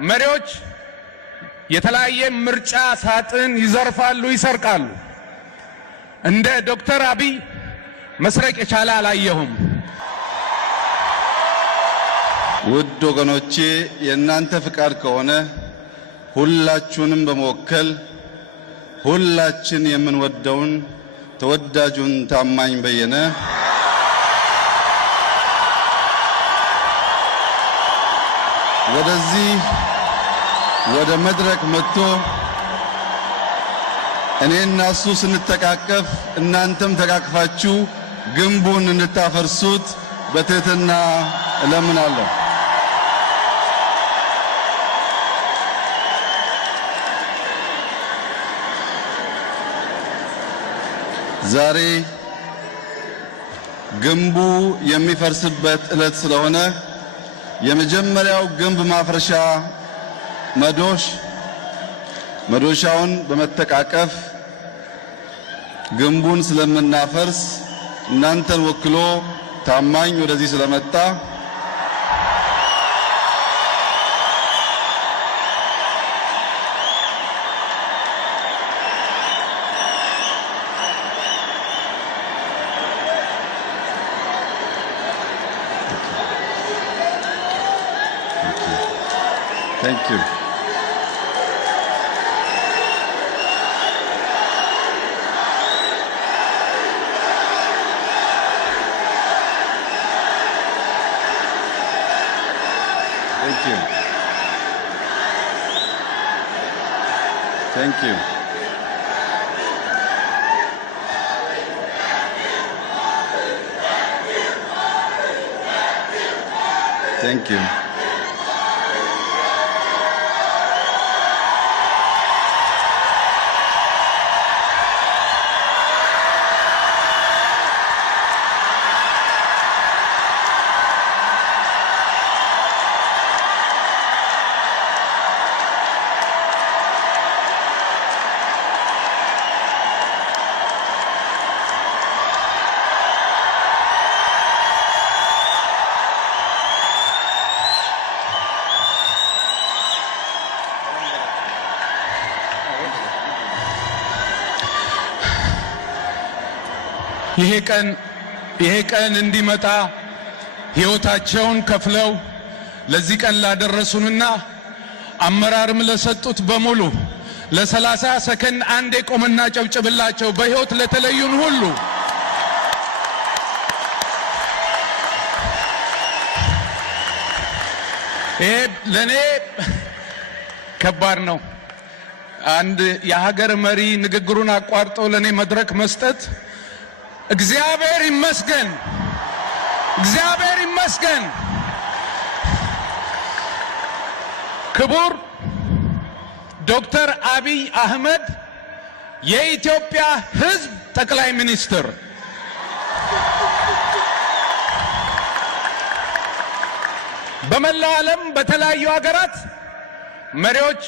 መሪዎች የተለያየ ምርጫ ሳጥን ይዘርፋሉ፣ ይሰርቃሉ። እንደ ዶክተር አብይ መስረቅ የቻለ አላየሁም። ውድ ወገኖቼ የእናንተ ፍቃድ ከሆነ ሁላችሁንም በመወከል ሁላችን የምንወደውን ተወዳጁን ታማኝ በየነ ወደዚህ ወደ መድረክ መጥቶ እኔና እሱ ስንተቃቀፍ እናንተም ተቃቅፋችሁ ግንቡን እንድታፈርሱት በትህትና እለምናለሁ። ዛሬ ግንቡ የሚፈርስበት ዕለት ስለሆነ የመጀመሪያው ግንብ ማፍረሻ መዶሻውን በመተቃቀፍ ግንቡን ስለምናፈርስ እናንተን ወክሎ ታማኝ ወደዚህ ስለመጣ Thank you. Thank you. Thank you. Thank you. ይሄ ቀን እንዲመጣ ሕይወታቸውን ከፍለው ለዚህ ቀን ላደረሱንና አመራርም ለሰጡት በሙሉ ለ30 ሰከንድ አንዴ ቆምና ጨብጭብላቸው። በሕይወት ለተለዩን ሁሉ ይሄ ለኔ ከባድ ነው። አንድ የሀገር መሪ ንግግሩን አቋርጦ ለኔ መድረክ መስጠት እግዚአብሔር ይመስገን፣ እግዚአብሔር ይመስገን። ክቡር ዶክተር አብይ አህመድ የኢትዮጵያ ሕዝብ ጠቅላይ ሚኒስትር፣ በመላው ዓለም በተለያዩ ሀገራት መሪዎች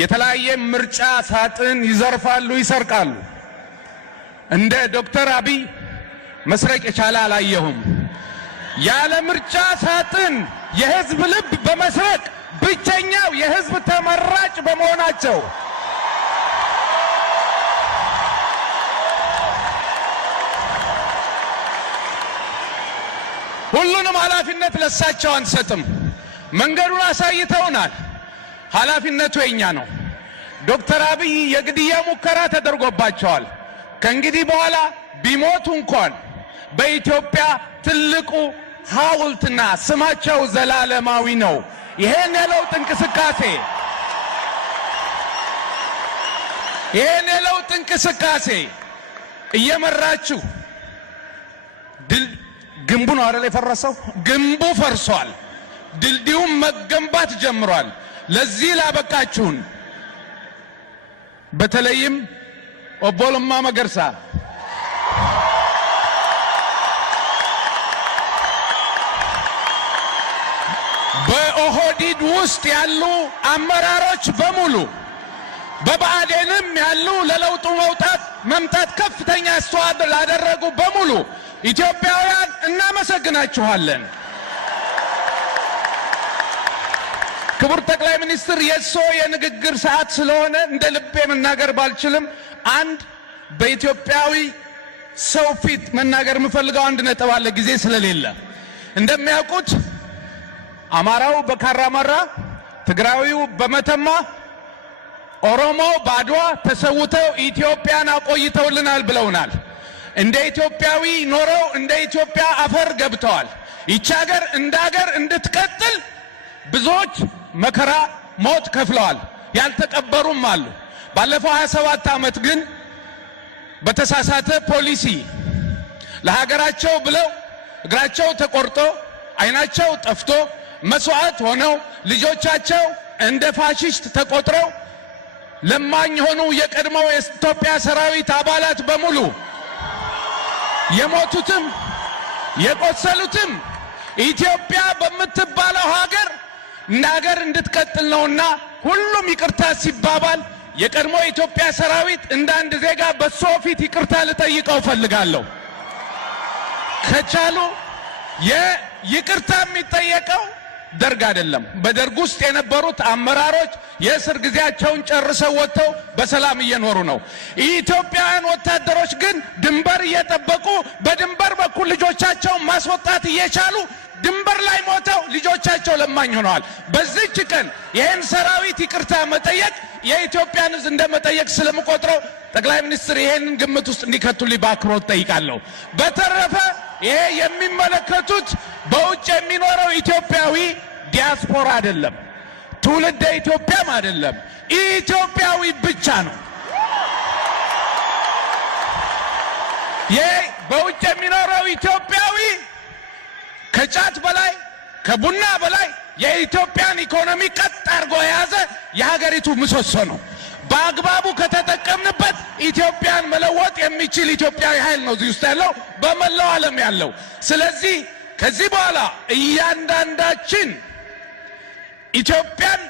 የተለያየ ምርጫ ሳጥን ይዘርፋሉ፣ ይሰርቃሉ። እንደ ዶክተር አብይ መስረቅ የቻለ አላየሁም። ያለ ምርጫ ሳጥን የህዝብ ልብ በመስረቅ ብቸኛው የህዝብ ተመራጭ በመሆናቸው ሁሉንም ኃላፊነት ለሳቸው አንሰጥም። መንገዱን አሳይተውናል። ኃላፊነቱ የኛ ነው። ዶክተር አብይ የግድያ ሙከራ ተደርጎባቸዋል። ከእንግዲህ በኋላ ቢሞቱ እንኳን በኢትዮጵያ ትልቁ ሐውልትና ስማቸው ዘላለማዊ ነው። ይሄን የለውጥ እንቅስቃሴ እየመራችሁ ግንቡ ነው አይደል የፈረሰው? ግንቡ ፈርሷል። ድልድዩም መገንባት ጀምሯል። ለዚህ ላበቃችሁን በተለይም ኦቦ ለማ መገርሳ በኦህዴድ ውስጥ ያሉ አመራሮች በሙሉ በብአዴንም ያሉ ለለውጡ መምጣት ከፍተኛ አስተዋጽኦ ላደረጉ በሙሉ ኢትዮጵያውያን እናመሰግናችኋለን። ክቡር ጠቅላይ ሚኒስትር የሶ የንግግር ሰዓት ስለሆነ እንደ ልቤ መናገር ባልችልም አንድ በኢትዮጵያዊ ሰው ፊት መናገር የምፈልገው አንድ ነጥብ አለ ጊዜ ስለሌለ። እንደሚያውቁት አማራው በካራማራ፣ ትግራዊው በመተማ፣ ኦሮሞው በአድዋ ተሰውተው ኢትዮጵያን አቆይተውልናል ብለውናል። እንደ ኢትዮጵያዊ ኖረው እንደ ኢትዮጵያ አፈር ገብተዋል። ይቺ ሀገር እንደ ሀገር እንድትቀጥል ብዙዎች መከራ ሞት ከፍለዋል። ያልተቀበሩም አሉ። ባለፈው 27 ዓመት ግን በተሳሳተ ፖሊሲ ለሀገራቸው ብለው እግራቸው ተቆርጦ አይናቸው ጠፍቶ መስዋዕት ሆነው ልጆቻቸው እንደ ፋሽስት ተቆጥረው ለማኝ ሆኑ የቀድሞው የኢትዮጵያ ሰራዊት አባላት በሙሉ የሞቱትም የቆሰሉትም ኢትዮጵያ በምትባለው ሀገር እንደ ሀገር እንድትቀጥል ነውና ሁሉም ይቅርታ ሲባባል የቀድሞ የኢትዮጵያ ሰራዊት እንደ አንድ ዜጋ በሶ ፊት ይቅርታ ልጠይቀው ፈልጋለሁ። ከቻሉ ይቅርታ የሚጠየቀው ደርግ አይደለም። በደርግ ውስጥ የነበሩት አመራሮች የእስር ጊዜያቸውን ጨርሰው ወጥተው በሰላም እየኖሩ ነው። ኢትዮጵያውያን ወታደሮች ግን ድንበር እየጠበቁ በድንበር በኩል ልጆቻቸውን ማስወጣት እየቻሉ ድንበር ላይ ሞተው ልጆቻቸው ለማኝ ሆነዋል። በዚህች ቀን ይህን ሰራዊት ይቅርታ መጠየቅ የኢትዮጵያን ሕዝብ እንደመጠየቅ ስለምቆጥረው ጠቅላይ ሚኒስትር ይሄንን ግምት ውስጥ እንዲከቱልኝ በአክብሮት ጠይቃለሁ። በተረፈ ይሄ የሚመለከቱት በውጭ የሚኖረው ኢትዮጵያዊ ዲያስፖራ አይደለም፣ ትውልደ ኢትዮጵያም አይደለም፣ ኢትዮጵያዊ ብቻ ነው። ይሄ በውጭ የሚኖረው ኢትዮጵያዊ ከጫት በላይ ከቡና በላይ የኢትዮጵያን ኢኮኖሚ ቀጥ አድርጎ የያዘ የሀገሪቱ ምሰሶ ነው። በአግባቡ ከተጠቀምንበት ኢትዮጵያን መለወጥ የሚችል ኢትዮጵያዊ ኃይል ነው እዚህ ውስጥ ያለው፣ በመላው ዓለም ያለው። ስለዚህ ከዚህ በኋላ እያንዳንዳችን ኢትዮጵያን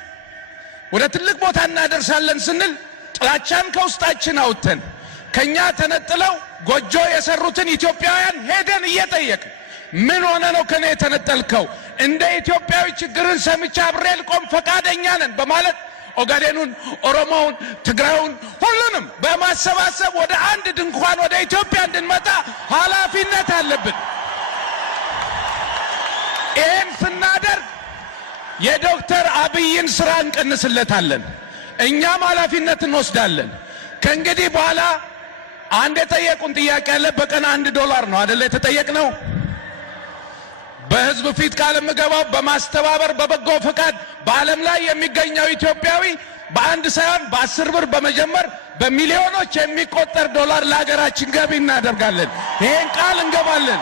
ወደ ትልቅ ቦታ እናደርሳለን ስንል ጥላቻን ከውስጣችን አውጥተን ከኛ ተነጥለው ጎጆ የሰሩትን ኢትዮጵያውያን ሄደን እየጠየቅ ምን ሆነ ነው ከኔ የተነጠልከው? እንደ ኢትዮጵያዊ ችግርን ሰምቼ አብሬ ልቆም ፈቃደኛ ነን በማለት ኦጋዴኑን፣ ኦሮሞውን፣ ትግራዩን ሁሉንም በማሰባሰብ ወደ አንድ ድንኳን ወደ ኢትዮጵያ እንድንመጣ ኃላፊነት አለብን። ይህን ስናደርግ የዶክተር አብይን ስራ እንቀንስለታለን፣ እኛም ኃላፊነት እንወስዳለን። ከእንግዲህ በኋላ አንድ የጠየቁን ጥያቄ አለ። በቀን $1 ነው አይደለ የተጠየቅነው? በህዝብ ፊት ቃል የምገባው በማስተባበር በበጎ ፈቃድ በዓለም ላይ የሚገኘው ኢትዮጵያዊ በአንድ ሳይሆን በ10 ብር በመጀመር በሚሊዮኖች የሚቆጠር $1 ለሀገራችን ገቢ እናደርጋለን። ይሄን ቃል እንገባለን።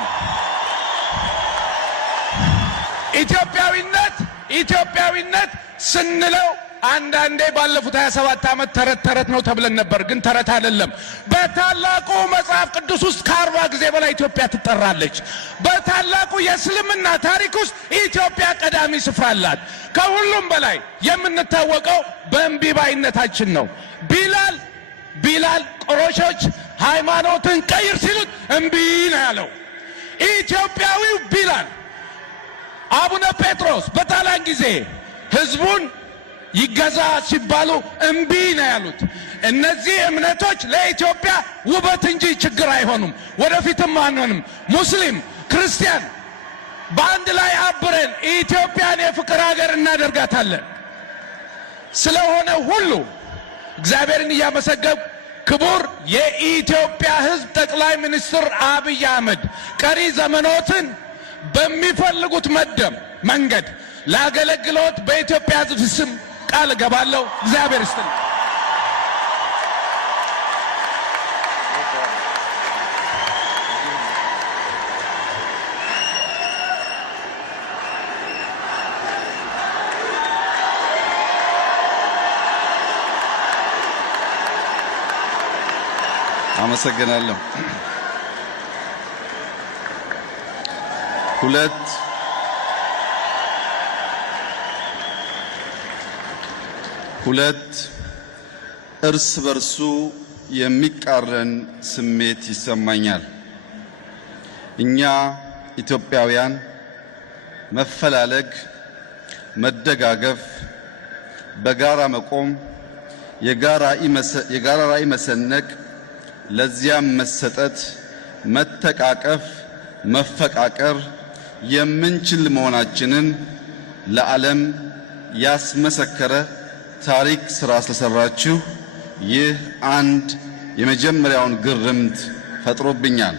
ኢትዮጵያዊነት ስንለው አንዳንዴ ባለፉት 27 ዓመት ተረት ነው ተብለን ነበር፣ ግን ተረት አይደለም። በታላቁ መጽሐፍ ቅዱስ ውስጥ ከ40 ጊዜ በላይ ኢትዮጵያ ትጠራለች። በታላቁ የእስልምና ታሪክ ውስጥ ኢትዮጵያ ቀዳሚ ስፍራ አላት። ከሁሉም በላይ የምንታወቀው በእምቢባይነታችን ነው። ቢላል ቁረይሾች ሃይማኖትን ቀይር ሲሉት እምቢ ነው ያለው። ኢትዮጵያዊው ቢላል አቡነ ጴጥሮስ በጣሊያን ጊዜ ህዝቡን ይገዛ ሲባሉ እምቢ ነው ያሉት። እነዚህ እምነቶች ለኢትዮጵያ ውበት እንጂ ችግር አይሆኑም፣ ወደፊትም አንሆንም። ሙስሊም ክርስቲያን በአንድ ላይ አብረን ኢትዮጵያን የፍቅር ሀገር እናደርጋታለን። ስለሆነ ሁሉ እግዚአብሔርን እያመሰገንኩ ክቡር የኢትዮጵያ ሕዝብ ጠቅላይ ሚኒስትር አብይ አህመድ ቀሪ ዘመኖትን በሚፈልጉት መንገድ ላገለግሎት በኢትዮጵያ ሕዝብ ስም ቃል እገባለሁ። እግዚአብሔር ይስጥልኝ። አመሰግናለሁ። ሁለት እርስ በርሱ የሚቃረን ስሜት ይሰማኛል። እኛ ኢትዮጵያውያን መፈላለግ፣ መደጋገፍ፣ በጋራ መቆም፣ የጋራ ራዕይ መሰነቅ፣ ለዚያም መሰጠት፣ መተቃቀፍ፣ መፈቃቀር የምንችል መሆናችንን ለዓለም ያስመሰከረ ታሪክ ስራ ስለሰራችሁ ይህ አንድ የመጀመሪያውን ግርምት ፈጥሮብኛል።